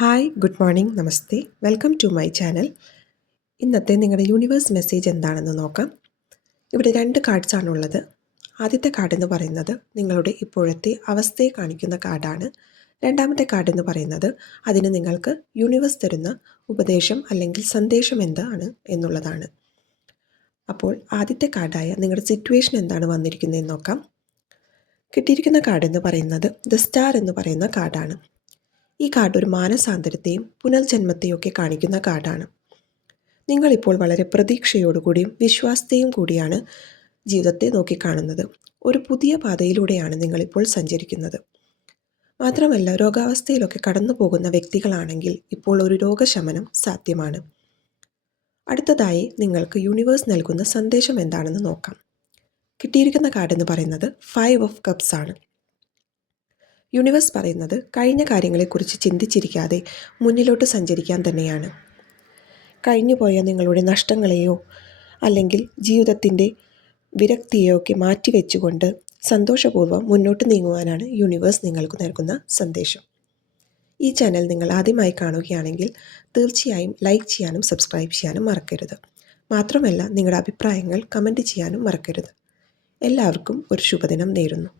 Hi good morning നമസ്തേ welcome to my channel ഇന്നത്തെ നിങ്ങളുടെ യൂണിവേഴ്സ് മെസ്സേജ് എന്താണെന്ന് നോക്കാം. ഇവിടെ രണ്ട് കാർഡ്സ് ആണുള്ളത് ആദ്യത്തെ കാർഡ് എന്ന് പറയുന്നത് നിങ്ങളുടെ ഇപ്പോഴത്തെ അവസ്ഥയെ കാണിക്കുന്ന കാർഡാണ് രണ്ടാമത്തെ കാർഡ് എന്ന് പറയുന്നത് അതിന് നിങ്ങൾക്ക് യൂണിവേഴ്സ് തരുന്ന ഉപദേശം അല്ലെങ്കിൽ സന്ദേശം എന്താണ് എന്നുള്ളതാണ്. അപ്പോൾ ആദ്യത്തെ കാർഡായ നിങ്ങളുടെ സിറ്റുവേഷൻ എന്താണ് വന്നിരിക്കുന്നതെന്ന് നോക്കാം. കിട്ടിയിരിക്കുന്ന കാർഡ് എന്ന് പറയുന്നത് ദ സ്റ്റാർ എന്ന് പറയുന്ന കാർഡാണ് ഈ കാർഡ് ഒരു മാനസാന്തരത്തെയും പുനർജന്മത്തെയും ഒക്കെ കാണിക്കുന്ന കാർഡാണ്. നിങ്ങളിപ്പോൾ വളരെ പ്രതീക്ഷയോടുകൂടിയും വിശ്വാസത്തെയും കൂടിയാണ് ജീവിതത്തെ നോക്കിക്കാണുന്നത്. ഒരു പുതിയ പാതയിലൂടെയാണ് നിങ്ങളിപ്പോൾ സഞ്ചരിക്കുന്നത്. മാത്രമല്ല രോഗാവസ്ഥയിലൊക്കെ കടന്നു പോകുന്ന വ്യക്തികളാണെങ്കിൽ ഇപ്പോൾ ഒരു രോഗശമനം സാധ്യമാണ്. അടുത്തതായി നിങ്ങൾക്ക് യൂണിവേഴ്സ് നൽകുന്ന സന്ദേശം എന്താണെന്ന് നോക്കാം. കിട്ടിയിരിക്കുന്ന കാർഡ് എന്ന് പറയുന്നത് ഫൈവ് ഓഫ് കപ്സ് ആണ് യൂണിവേഴ്സ് പറയുന്നത് കഴിഞ്ഞ കാര്യങ്ങളെക്കുറിച്ച് ചിന്തിച്ചിരിക്കാതെ മുന്നിലോട്ട് സഞ്ചരിക്കാൻ തന്നെയാണ്. കഴിഞ്ഞുപോയ നിങ്ങളുടെ നഷ്ടങ്ങളെയോ അല്ലെങ്കിൽ ജീവിതത്തിന്റെ വിരക്തിയോ ഒക്കെ മാറ്റിവെച്ചുകൊണ്ട് സന്തോഷപൂർവം മുന്നോട്ട് നീങ്ങുവാനാണ് യൂണിവേഴ്സ് നിങ്ങൾക്ക് നൽകുന്ന സന്ദേശം. ഈ ചാനൽ നിങ്ങൾ ആദ്യമായി കാണുകയാണെങ്കിൽ തീർച്ചയായും ലൈക്ക് ചെയ്യാനും സബ്സ്ക്രൈബ് ചെയ്യാനും മറക്കരുത്. മാത്രമല്ല നിങ്ങളുടെ അഭിപ്രായങ്ങൾ കമന്റ് ചെയ്യാനും മറക്കരുത്. എല്ലാവർക്കും ഒരു ശുഭദിനം നേരുന്നു.